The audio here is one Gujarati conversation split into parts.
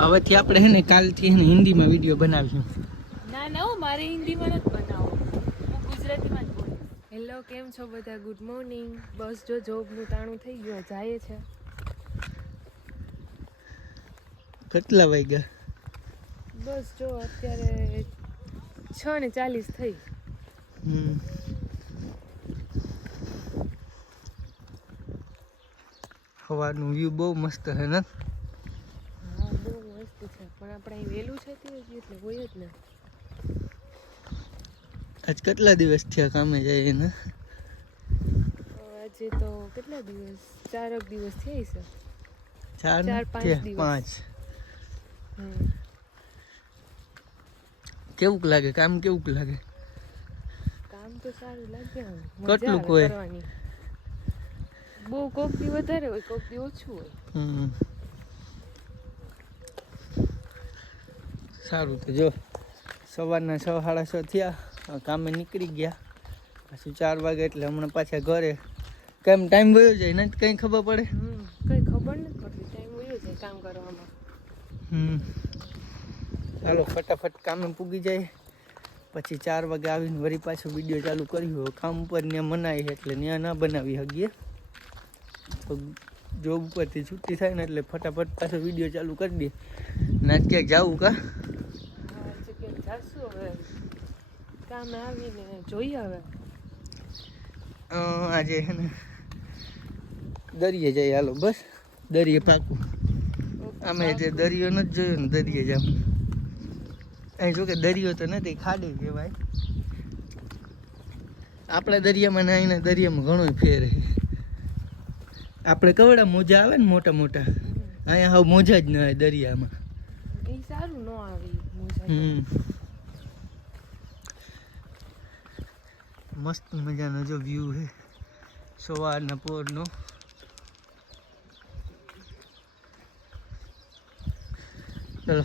હવેથી આપણે હે ને કાલથી હે ને હિન્દીમાં વીડિયો બનાવીશું. ના ના હો, મારે હિન્દીમાં નથી બનાવો. હું ગુજરાતીમાં જ બોલું. હેલો કેમ છો બધા? ગુડ મોર્નિંગ બસ જો જોબનું તાણું થઈ ગયું જાય છે. કેટલા વાગ્યા? બસ જો અત્યારે છ ને ચાલીસ થઈ. હમ. સવારનું વ્યૂ બહુ મસ્ત છે ને? હા છે પણ આપણે અહીં વહેલું છે તે એટલે હોય જ ને. આજ કેટલા દિવસ થયા કામે જાય ને આજે તો કેટલા દિવસ? ચારક દિવસ થયા છે ચાર ચાર, પાંચ પાંચ. કેવું લાગે? કામ કેવું લાગે? કામ તો સારું લાગે કેટલું કોઈ? બહુ કોક દી વધારે હોય કોક દી ઓછું હોય. સારું તો જો સવારના છ સાડા છ થયા. કામે નીકળી ગયા. પાછું ચાર વાગે એટલે હમણાં પાછા ઘરે. કેમ ટાઈમ વયો જાય? ને કંઈ ખબર પડે? કંઈ ખબર નથી પડતી. ટાઈમ વયો જાય કામ કરવામાં. હમ. ચાલો ફટાફટ કામે પૂગી જાય. પછી ચાર વાગે આવીને વળી પાછું વીડિયો ચાલુ કર્યો. કામ ઉપર ત્યાં મનાય એટલે ત્યાં ના બનાવી શકીએ. તો જોબ ઉપરથી છૂટી થાય ને એટલે ફટાફટ પાછો વીડિયો ચાલુ કરી દે. ને આજ ક્યાંક જાવું કા? હા કામે આવીને જોઈએ હવે આજે છે ને દરિયે જઈએ હાલો, બસ. દરિયે પાકું. અમે જે દરિયો નથી જોયો ને દરિયે જામ અહીં જો દરિયો તો નથી, ખાડી કહેવાય. આપણા દરિયામાં ને એના દરિયામાં ઘણો ફેર છે આપણે કવડા મોજા આવે ને મોટા મોટા. અહીંયા હવે મોજા જ ન આવે દરિયામાં. એ સારું ન આવે હમ. મસ્ત મજાનો જો વ્યૂ છે સવારના પોરનો. ચલો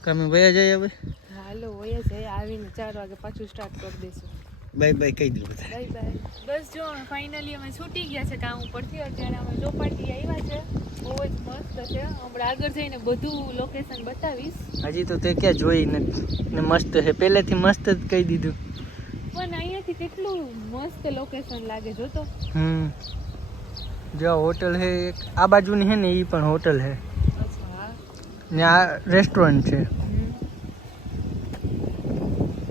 કામે વયા જાય હવે? હાલો વયા જ હવે આવીને ચાર વાગે પાછું સ્ટાર્ટ કરી દઈશું. બાય બાય કહી દીધું બધા. Bye bye. બસ જો ફાઇનલી અમે છૂટી ગયા છે કામ ઉપરથી. અત્યારે અમે ચોપાટી આવ્યા છે. બહુ જ મસ્ત છે. હમણાં આગળ જઈને બધું લોકેશન બતાવીશ. હજી તો તે ક્યાં જોઈ નથી. ને મસ્ત છે. પહેલેથી મસ્ત જ કહી દીધું. પણ અહીંયાથી કેટલું મસ્ત લોકેશન લાગે જો તો. હમ. જો હોટલ છે એક. આ બાજુની છે ને એ પણ હોટલ છે. ને આ રેસ્ટોરન્ટ છે.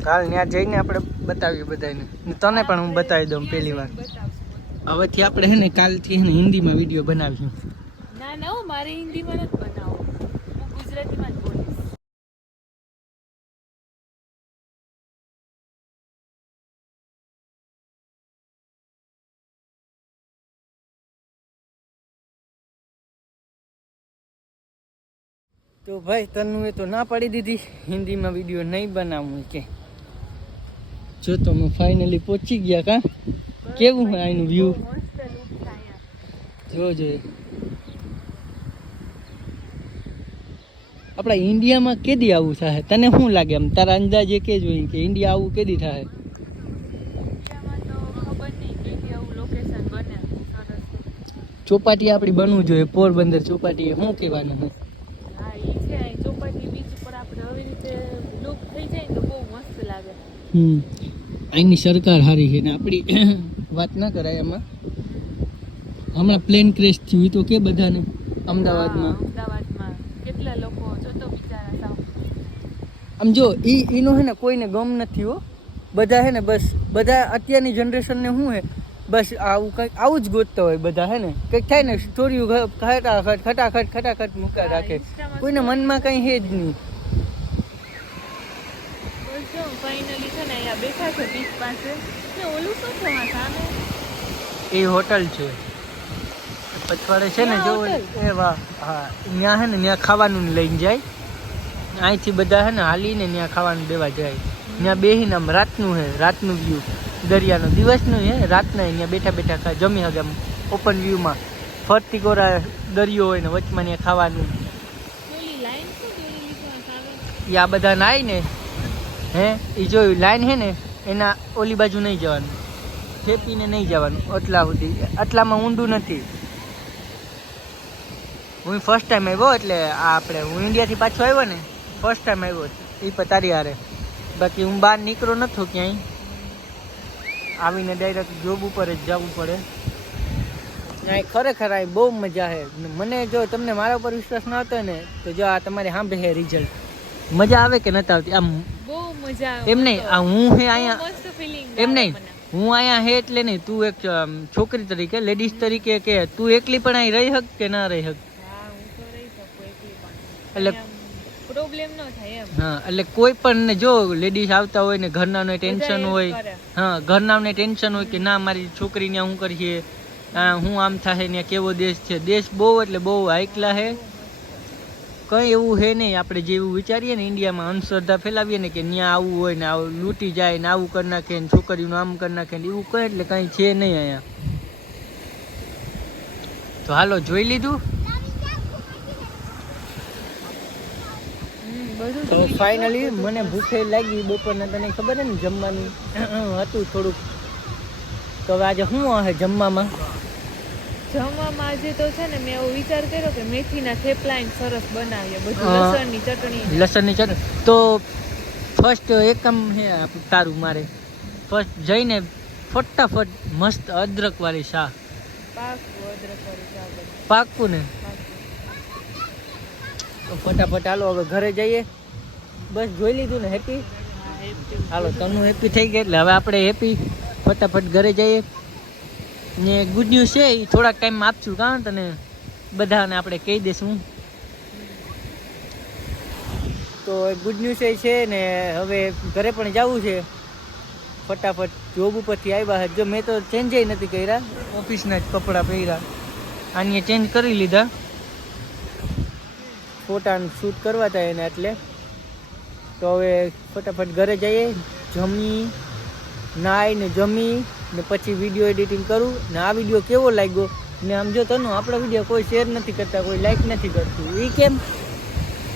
હાલ ત્યાં જઈને આપણે બતાવીએ બધાને તને પણ હું બતાવી દઉં પહેલી વાર. હવેથી આપણે હે ને કાલથી હે ને હિન્દીમાં વીડિયો બનાવીશું. ના ના મારે હિન્દીમાં નથી બનાવો. હું ગુજરાતીમાં જ બોલીશ. તો ભાઈ તન્નુએ તો ના પાડી દીધી. હિન્દીમાં વીડિયો નહીં બનાવવું કે. જો તો અમે ફાઇનલી પહોંચી ગયા કા? કેવું હોય આનું વ્યૂ. જો જો. આપણા ઇન્ડિયામાં કેદી આવું થાય તને શું લાગે આમ? તારા અંદાજે કે જોઈ કે ઇન્ડિયા આવું કેદી થાય ઇન્ડિયામાં તો ખબર નહીં કેવી આવું લોકેશન ચોપાટી આપણી બનવું જોઈએ પોરબંદર ચોપાટી શું કહેવાનું છે હા એ છે ચોપાટી બીચ ઉપર આપણે આવી રીતે લુક થઈ જાય તો બહુ મસ્ત લાગે. હમ. અહીંની સરકાર સારી છે ને આપણી વાત ના કરાય એમાં હમણાં પ્લેન ક્રેશ થયું તો કે બધાને? અમદાવાદમાં. અમદાવાદમાં. કેટલા લોકો? જોતો બિચારા આમ જો ઈ એનો હે ને કોઈને ગમ નથી હો. બધા હે ને બસ બધા અત્યારની જનરેશનને શું હે બસ આવું કંઈક આવું જ ગોતતા હોય બધા હે ને. કંઈક થાય ને સ્ટોરીઓ ખટાખટ ખટાખટ ખટાખટ મૂક્યા રાખે. કોઈને મનમાં કંઈ હે જ નહીં. જો ફાઇનલી છે ને અહીંયા બેઠા છે બીચ પાસે ને ઓલું શું છે આ સામે? એ હોટલ છે. પછવાડે છે ને જો એ વાહ હા ત્યાં હે ને ત્યાં ખાવાનું લઈને જાય. અહીંથી બધા હે ને હાલીને ત્યાં ખાવાનું દેવા જાય. ત્યાં બેહીને આમ રાતનું હે રાતનું વ્યૂ દરિયાનો દિવસનું હે રાતના ત્યાં બેઠા બેઠા ખા જમી હગે આમ ઓપન વ્યૂમાં ફરતી કોરા દરિયો હોય ને વચમાં ત્યાં ખાવાનું. આ બધા નાય ને હે? એ જોયું લાઈન હે ને, એના ઓલી બાજુ નહીં જવાનું. ખેપીને નહીં જવાનું આટલા સુધી. આટલામાં ઊંડું નથી. હું ફર્સ્ટ ટાઈમ આવ્યો એટલે આ આપણે, હું ઇન્ડિયાથી પાછો આવ્યો ને ફર્સ્ટ ટાઈમ આવ્યો. એ પણ તારી હારે. બાકી હું બહાર નીકળો નથો ક્યાંય. આવીને ડાયરેક્ટ જોબ ઉપર જ જવું પડે. અહીં ખરેખર અહીં બહુ મજા છે. મને જો તમને મારા ઉપર વિશ્વાસ ન હતો ને, તો જો આ તમારે સાંભળે રિઝલ્ટ મજા આવે કે નથી આવતી? આમ બહુ મજા આવે. એમ નહીં આ હું હે અહીંયા મસ્ત એમ નહીં હું અહીંયા હે એટલે નહીં તું એક છોકરી તરીકે લેડીઝ તરીકે કે તું એકલી પણ અહીં રહી હક કે ના રહી હક? એટલે- પ્રોબ્લેમ ન થાય એમ. હા એટલે કોઈ પણ ને જો લેડીઝ આવતા હોય ને ઘરનાને ટેન્શન હોય. હા ઘરનાને ટેન્શન હોય કે ના મારી છોકરીને હું કરીએ હું આમ થાય ને કેવો દેશ છે? દેશ બહુ એટલે બહુ આઈકલા હે. કંઈ એવું હે નહીં. આપણે જેવું વિચારીએ ને ઇન્ડિયામાં અંધશ્રદ્ધા ફેલાવીએ ને કે ત્યાં આવું હોય ને આવું લૂંટી જાય ને આવું કરી નાખે ને છોકરીનું આમ કરી નાખે ને એવું કંઈ એટલે કંઈ છે નહીં અહીંયા. તો હાલો જોઈ લીધું? તો ફાઇનલી મને ભૂખે લાગી બપોરના તને ખબર હે ને જમવાનું? હતું થોડુંક. તો આજે શું હશે જમવામાં? જમવામાં આજે તો છે ને મેં એવો વિચાર કર્યો કે મેથીના થેપલા સરસ બનાવીએ. બધું લસણની ચટણી. લસણની ચટણી તો ફર્સ્ટ એકમ હે તારું મારે. ફર્સ્ટ જઈને ફટાફટ મસ્ત અદરકવાળી શાક. પાકું અદરક વાળી ચા પાકું ને? તો ફટાફટ હાલો હવે ઘરે જઈએ. બસ જોઈ લીધું ને હેપી. હાલો તનું હેપી થઈ ગઈ એટલે હવે આપણે હેપી ફટાફટ ઘરે જઈએ. ને ગુડ ન્યૂઝ છે એ થોડાક ટાઈમમાં આપશું કારણ તને બધાને આપણે કહી દઈશું તો ગુડ ન્યૂઝ એ છે ને, હવે ઘરે પણ જવું છે. ફટાફટ જોબ ઉપરથી આવ્યા હતા જો મેં તો ચેન્જ નથી કર્યા. ઓફિસના જ કપડાં પહેર્યા. આને ચેન્જ કરી લીધા. ફોટાનું શૂટ કરવા હતા એને એટલે. તો હવે ફટાફટ ઘરે જઈએ. જમી, નાઈ ને જમી. ને પછી વીડિયો એડિટિંગ કરું ને આ વીડિયો કેવો લાગ્યો? ને આમ જો તનું આપણો વીડિયો કોઈ શેર નથી કરતા કોઈ લાઈક નથી કરતું. એ કેમ?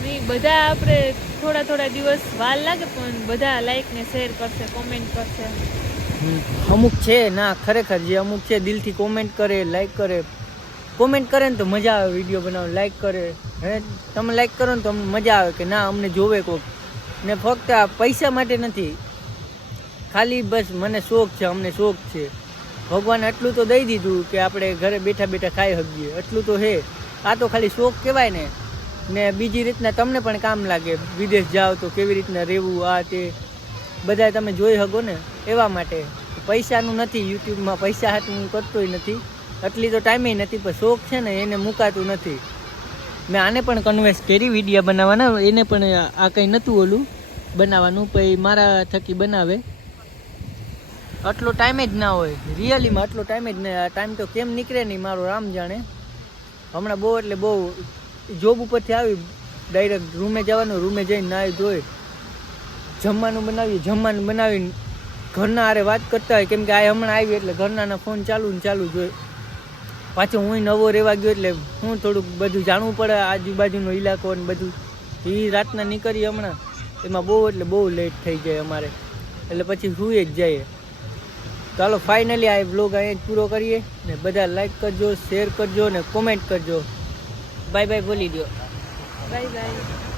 નહીં બધા આપણે થોડા થોડા દિવસ વાર લાગે પણ બધા લાઈક ને શેર કરશે કોમેન્ટ કરશે. અમુક છે ના ખરેખર જે અમુક છે દિલથી કોમેન્ટ કરે લાઈક કરે. કોમેન્ટ કરે ને તો મજા આવે વીડિયો બનાવવા લાઈક કરે. હે? તમે લાઈક કરો ને તો અમને મજા આવે કે ના અમને જોવે કોક. ને ફક્ત આ પૈસા માટે નથી ખાલી બસ મને શોખ છે, અમને શોખ છે. ભગવાન આટલું તો દઈ દીધું કે આપણે ઘરે બેઠા બેઠા ખાઈ શકીએ એટલું તો હે. આ તો ખાલી શોખ કહેવાય ને. ને બીજી રીતના તમને પણ કામ લાગે, વિદેશ જાઓ તો કેવી રીતના રહેવું, આ તે. બધા તમે જોઈ શકો ને, એવા માટે. પૈસાનું નથી, યુટ્યુબમાં પૈસા હાથનું કરતોય નથી. એટલી તો ટાઈમે નથી, પણ શોખ છે ને, એને મુકાતું નથી. મેં આને પણ કન્વેન્સ કરી વિડીયા બનાવવાના, એને પણ આ કંઈ નહોતું ઓલું બનાવવાનું પછી મારા થકી બનાવે. આટલો ટાઈમ જ ના હોય. રિયલીમાં આટલો ટાઈમ જ નહીં આ ટાઈમ તો કેમ નીકળે નહીં મારો, રામ જાણે. હમણાં બહુ એટલે બહુ જોબ ઉપરથી આવી ડાયરેક્ટ રૂમે જવાનું રૂમે જઈને નાહી ધોઈ, જમવાનું બનાવીએ, જમવાનું બનાવીને ઘરના હારે વાત કરતા હોય, કેમ કે આ હમણાં આવી એટલે ઘરનાના ફોન ચાલુ ને ચાલુ જોઈ પાછો હું નવો રહેવા ગયો એટલે હું થોડુંક બધું જાણવું પડે, આજુબાજુનો ઇલાકો ને બધું. એ રાતના નીકળી હમણાં, એમાં બહુ એટલે બહુ લેટ થઈ જાય અમારે. એટલે પછી સુઈ જ જઈએ. ચાલો ફાઇનલી આ બ્લોગ અહીંયા પૂરો કરીએ ને બધા લાઈક કરજો શેર કરજો ને કોમેન્ટ કરજો. બાય બાય બોલી દો બાય બાય